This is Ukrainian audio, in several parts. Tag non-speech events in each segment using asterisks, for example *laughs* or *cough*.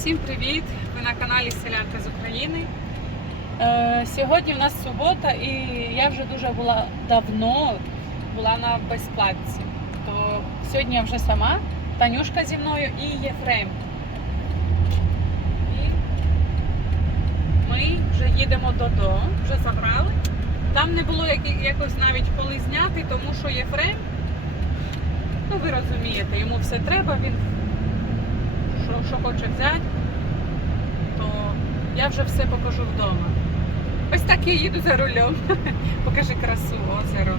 Всім привіт! Ви на каналі Селянка з України. Е, сьогодні в нас субота і я вже дуже була давно була на безплатці. То сьогодні я вже сама, Танюшка зі мною і Єфрем. І ми вже їдемо додому, вже забрали. Там не було як- якось навіть коли зняти, тому що Єфрем, ну ви розумієте, йому все треба, він що, що хоче взяти, то я вже все покажу вдома. Ось так я їду за рулем. *laughs* Покажи красу озеро.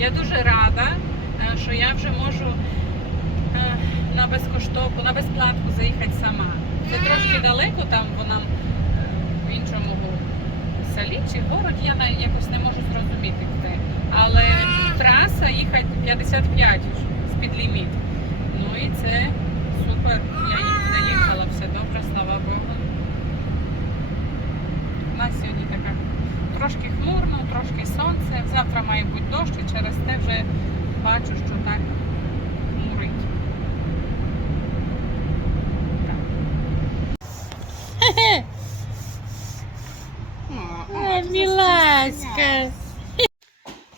Я дуже рада, е, що я вже можу е, на безкоштовку, на безплатку заїхати сама. Це трошки далеко там, е, в іншому селі чи городі, я якось не можу зрозуміти де. Але траса їхати 55 з-під ліміт. Ну і це супер. Я їх заїхала, все добре, слава Богу. У нас сьогодні така трошки хмурно, трошки сонце. Завтра має бути дощ, і через те вже бачу, що так міласька.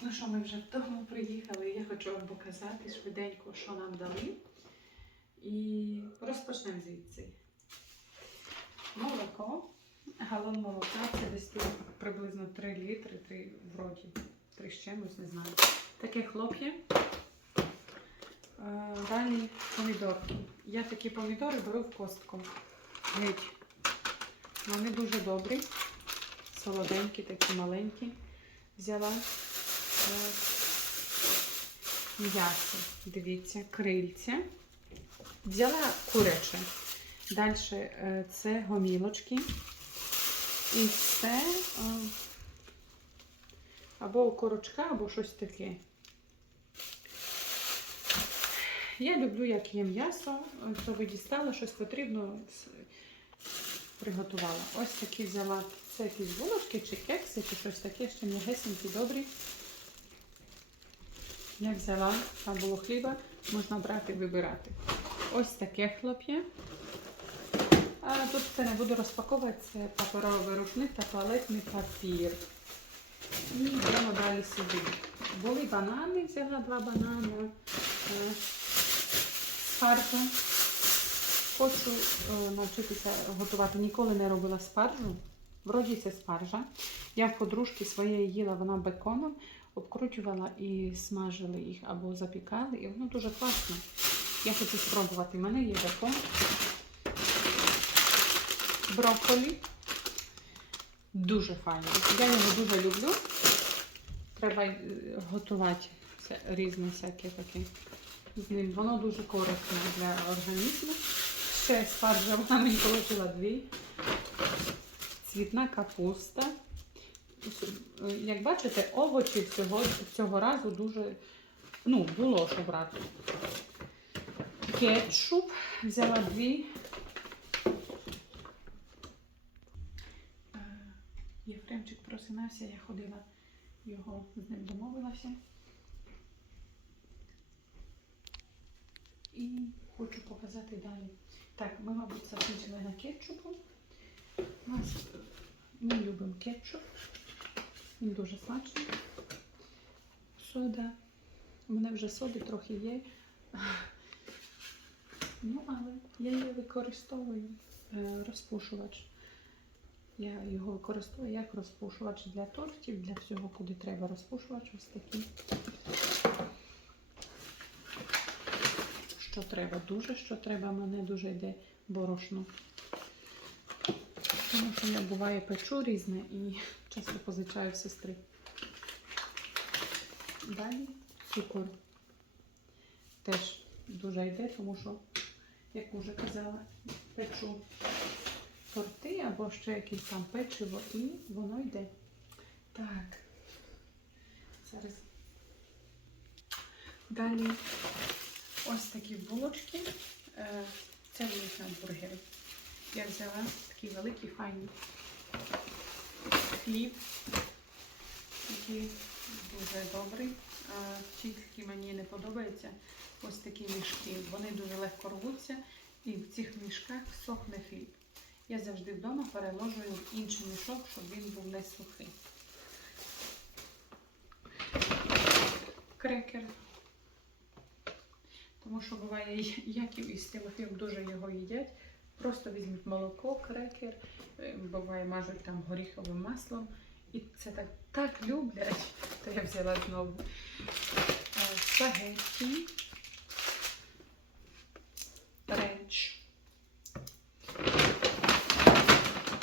Ну що, ми вже вдома приїхали. Я хочу вам показати швиденько, що нам дали. І розпочнемо звідси. Молоко. Галон молока це десь тут приблизно 3 літри, 3 вроді, 3 з чимось, не знаю. Таке хлоп'я. Е, Далі помідорки. Я такі помідори беру в костку. Геть. Вони дуже добрі, солоденькі, такі маленькі. Взяла. М'ясо, дивіться, крильця. Взяла куряче. Далі е, це гомілочки. І це е, або окорочка, або щось таке. Я люблю, як є м'ясо, то ви дістала, щось потрібно, приготувала. Ось такі взяла. Це якісь булочки чи кекси, чи щось таке, ще м'ягесенькі, добрі. Я взяла, там було хліба, можна брати, вибирати. Ось таке хлоп'я. А тут це не буду розпаковувати, це паперовий рушник та туалетний папір. І йдемо далі сюди. Були банани, взяла два банани. е, Спаржа. Хочу е, навчитися готувати. Ніколи не робила спаржу. Вроді це спаржа. Я в подружки своєї їла вона беконом, обкручувала і смажили їх або запікали. І воно дуже класно. Я хочу спробувати. У мене є бекон. Брокколі. Дуже файно. Я його дуже люблю. Треба е, готувати це різне всяке таке з ним. Воно дуже корисне для організму. Ще спаржа, вона мені положила *laughs* дві. Цвітна капуста. Як бачите, овочів цього, цього разу дуже ну, було що брати. Кетчуп взяла дві. Е, Єфремчик просинався, я ходила його з ним домовилася. І хочу показати далі. Так, ми, мабуть, закінчили на кетчупу. Е, ми любимо кетчуп. Він дуже смачний. Сода. У мене вже соди трохи є. Ну, але я її використовую е, розпушувач. Я його використовую як розпушувач для тортів, для всього, куди треба розпушувач. Ось такий. Що треба, дуже що треба, мене дуже йде борошно. Тому що я буває печу різне і часто позичаю сестри. Далі цукор. Теж дуже йде, тому що, як вже казала, печу торти або ще якесь там печиво і воно йде. Так. Зараз. Далі ось такі булочки. Е, Це будуть бургери. Я взяла такий великий файний хліб такі дуже добрі. А Тільки мені не подобаються ось такі мішки. Вони дуже легко рвуться і в цих мішках сохне хліб. Я завжди вдома переложую в інший мішок, щоб він був не сухий. Крекер. Тому що буває, *laughs* Яків із Тимофієм дуже його їдять. Просто візьмуть молоко, крекер, е, буває мажуть там горіховим маслом. І це так, так люблять, *laughs* то я взяла знову Е, спагетті, ренч.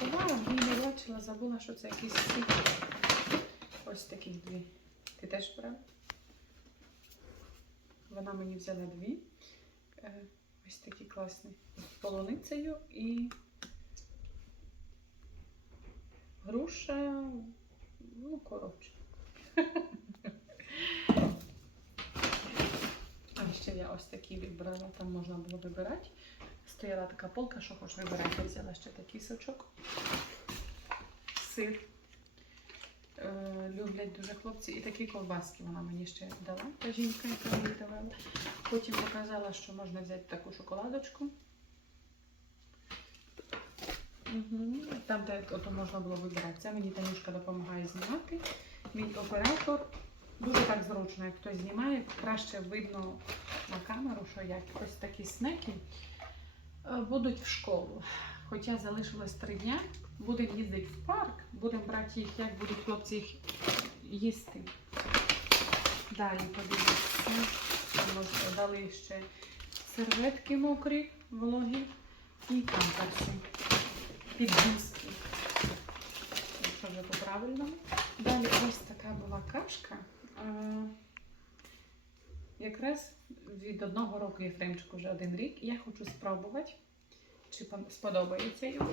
Вау, її не бачила, забула, що це якийсь сік. Ось таких дві. Ти теж брав? Вона мені взяла дві. Ось такі класні. З полуницею і груша. Ну, коротше. А ще я ось такі відбрала, там можна було вибирати. Стояла така полка, що хоч вибирати. Взяла ще такий сочок. Сир. Е, люблять дуже хлопці. І такі ковбаски вона мені ще дала, та жінка, яка мені давала. Потім показала, що можна взяти таку шоколадочку. Угу. Там, де ото можна було вибирати. Це мені Танюшка допомагає знімати. Мій оператор дуже так зручно, як хтось знімає, краще видно на камеру, що як такі снеки е, будуть в школу. Хоча залишилось три дня, будемо їздити в парк, будемо брати їх, як будуть хлопці їх їсти. Далі подивіться. Там дали ще серветки мокрі, вологі і памперси. Підгузки. Якщо вже по-правильному. Далі ось така була кашка. Якраз від одного року Єфремчику вже один рік. Я хочу спробувати, чи сподобається йому.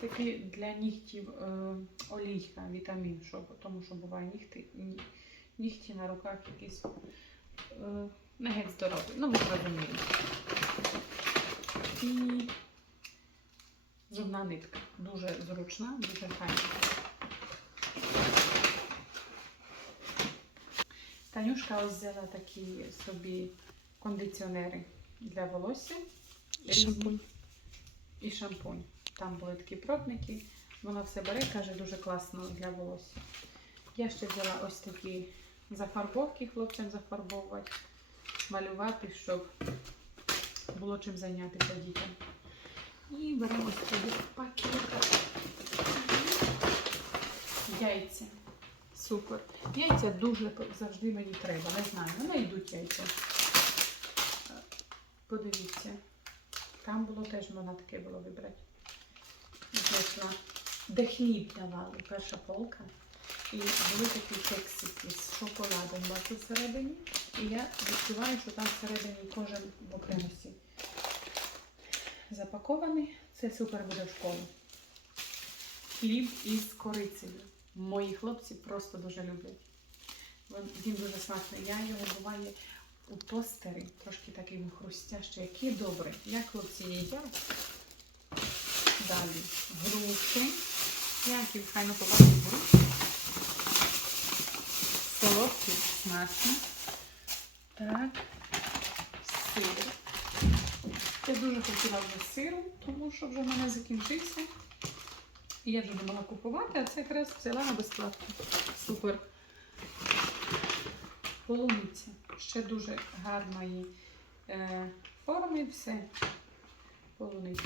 Такий для нігтів е, олійка, вітамін, щоб, тому що буває нігти, ні- нігті на руках якісь е, не геть здорові. Ну, ви зрозуміли. І зубна нитка. Дуже зручна, дуже файна. Танюшка взяла такі собі кондиціонери для волосся. І шампунь. І шампунь. Там були такі пробники. Вона все бере, каже, дуже класно для волосся. Я ще взяла ось такі зафарбовки хлопцям зафарбовувати, малювати, щоб було чим зайнятися дітям. І беремо ось такий пакет. Яйця. Супер. Яйця дуже завжди мені треба. Не знаю, ну йдуть яйця. Подивіться. Там було теж можна таке було вибрати. Знайшла. Де хліб давали, перша полка. І були такі кексики з шоколадом бачу всередині. І я відчуваю, що там всередині кожен в окремості запакований. Це супер буде в школу. Хліб із корицею. Мої хлопці просто дуже люблять. Він дуже смачний. Я його буває у тостері, трошки такий хрустящий, який добрий. Як хлопці їдять. Далі груші. Яків хайно побачив груші. Солодкі, смачні. Так. Сир. Я дуже хотіла вже сиру, тому що вже в мене закінчився. І я вже думала купувати, а це якраз взяла на безплатно. Супер. Полуниця. Ще дуже гарної е, форми, все. Полуниця.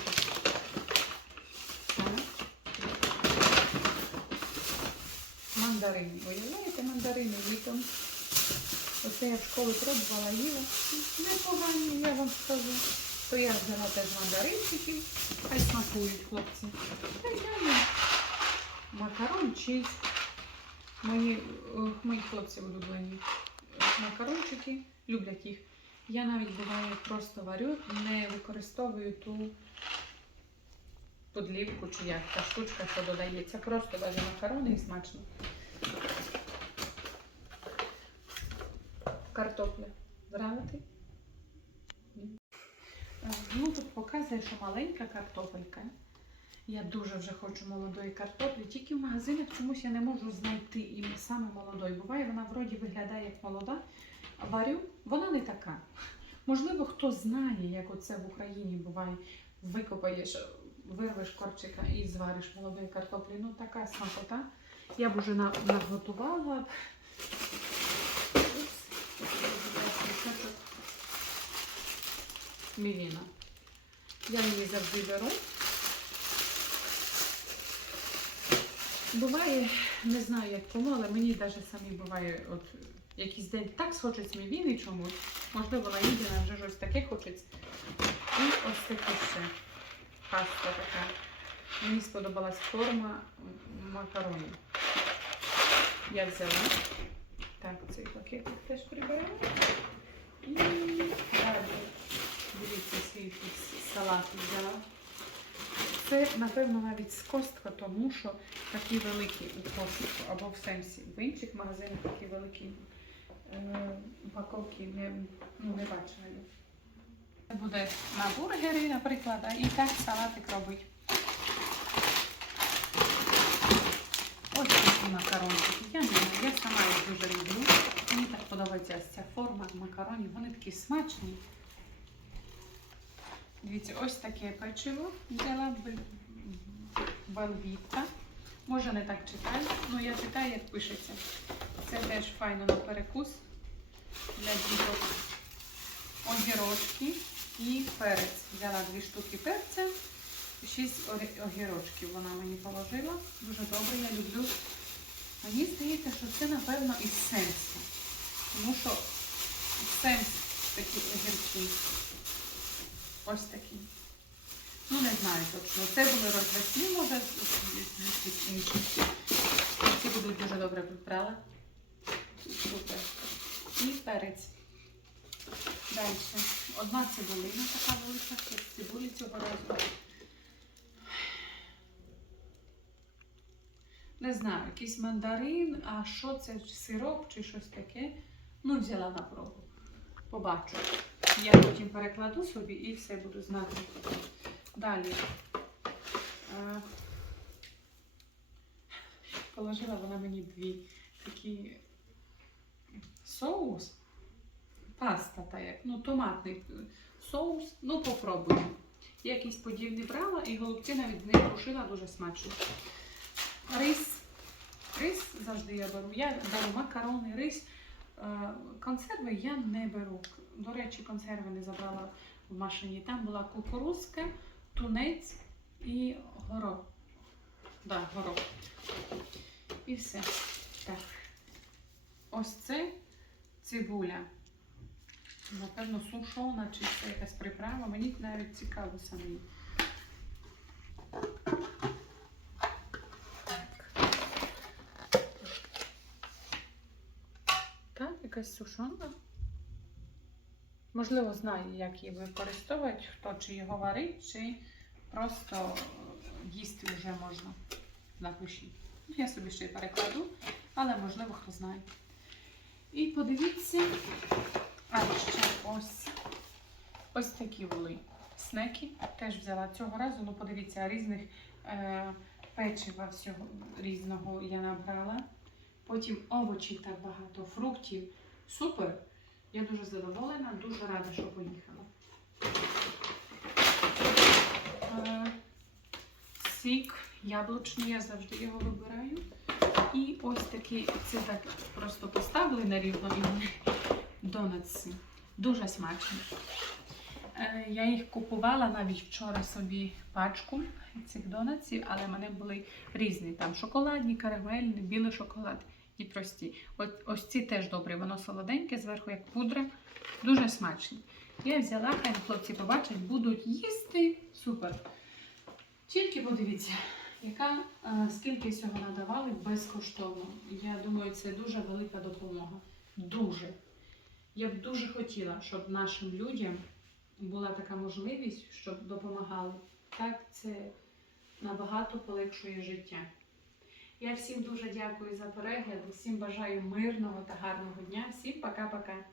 Мандарини. Уявляєте, мандарини літом. Оце я в школі пробувала їла. Непогані, я вам скажу. То я взяла теж мандаринчики, хай смакують хлопці. Та. Макарон чиз. Мої, мої хлопці улюблені. Макарончики, люблять їх. Я навіть буває просто варю, не використовую ту подлівку чи як та штучка, що додається. Просто варю макарони і смачно. Картопля. Зрадити? Е, Ну, тут показує, що маленька картопелька. Я дуже вже хочу молодої картоплі. Тільки в магазинах чомусь я не можу знайти і саме молодої. Буває, вона вроді виглядає як молода, варю, вона не така. Можливо, хто знає, як оце в Україні буває, викопаєш, вирвеш корчика і звариш молодої картоплі. Ну така смакота. Я б уже наготувала. Упс. Мівіна. Я її завжди беру. Буває, не знаю як кому, але мені навіть самі буває, от якийсь день так схочеться мівіни чомусь. Можливо, на Індіна вже щось таке хочеться. І ось таке ще паста така. Мені сподобалась форма макаронів. Я взяла. Так, цей пакетик теж приберемо. І далі. Дивіться, скільки салат взяла. Це, напевно, навіть з костка, тому що такі великі у костку або в сенсі. В інших магазинах такі великі е, упаковки не, ну, не бачила. Це буде на бургери, наприклад, а і так салатик робить. Ось такі макарончики. Я я сама їх дуже люблю. Мені так подобається ця форма макаронів. Вони такі смачні. Дивіться, ось таке печиво взяла Белвіта. Може не так читаю, але я читаю, як пишеться. Це теж файно на перекус для діток. Огірочки і перець. Взяла дві штуки перця, шість огірочків вона мені положила. Дуже добре, я люблю. Мені здається, що це, напевно, із сенсу. Тому що сенс такі огірки. Ось такі. Ну, не знаю точно. Це були розвесні, може, якихось інших. Ці будуть дуже добре вибрала. Супер. І перець. Далі. Одна цибулина така велика, цибулі цього разу. Не знаю, якийсь мандарин, а що це, сироп чи щось таке. Ну, взяла на пробу. Побачу. Я потім перекладу собі і все буду знати. Далі. Е, Положила вона мені дві такі соус. Паста та як, ну, томатний соус. Ну, попробуємо. Я якийсь подібний брала і голубці навіть не крушила дуже смачно. Рис. Рис завжди я беру. Я беру макарони, рис. Е, Консерви я не беру. До речі, консерви не забрала в машині. Там була кукурузка, тунець і горох. Да, горох. І все. Так. Ось це цибуля. Напевно, сушона чи це якась приправа. Мені навіть цікаво самі. Так. Так, якась сушонка. Можливо, знає, як її використовувати, хто чи його варить, чи просто їсти вже можна. Напишіть. Я собі ще й перекладу, але можливо хто знає. І подивіться, а ще ось ось такі були снеки. Теж взяла цього разу, ну подивіться, різних е, печива всього різного я набрала. Потім овочі так багато, фруктів. Супер! Я дуже задоволена, дуже рада, що поїхала. Е, Сік яблучний, я завжди його вибираю. І ось такі, це так просто поставили на рівно і донатси. Дуже смачні. Е, Я їх купувала навіть вчора собі пачку цих донатсів, але в мене були різні. Там шоколадні, карамельні, білий шоколад і прості. От, ось ці теж добрі, воно солоденьке, зверху як пудра. Дуже смачні. Я взяла, хай хлопці побачать, будуть їсти. Супер. Тільки подивіться, яка, е, скільки цього надавали безкоштовно. Я думаю, це дуже велика допомога. Дуже. Я б дуже хотіла, щоб нашим людям була така можливість, щоб допомагали. Так, це набагато полегшує життя. Я всім дуже дякую за перегляд, всім бажаю мирного та гарного дня. Всім пока-пока.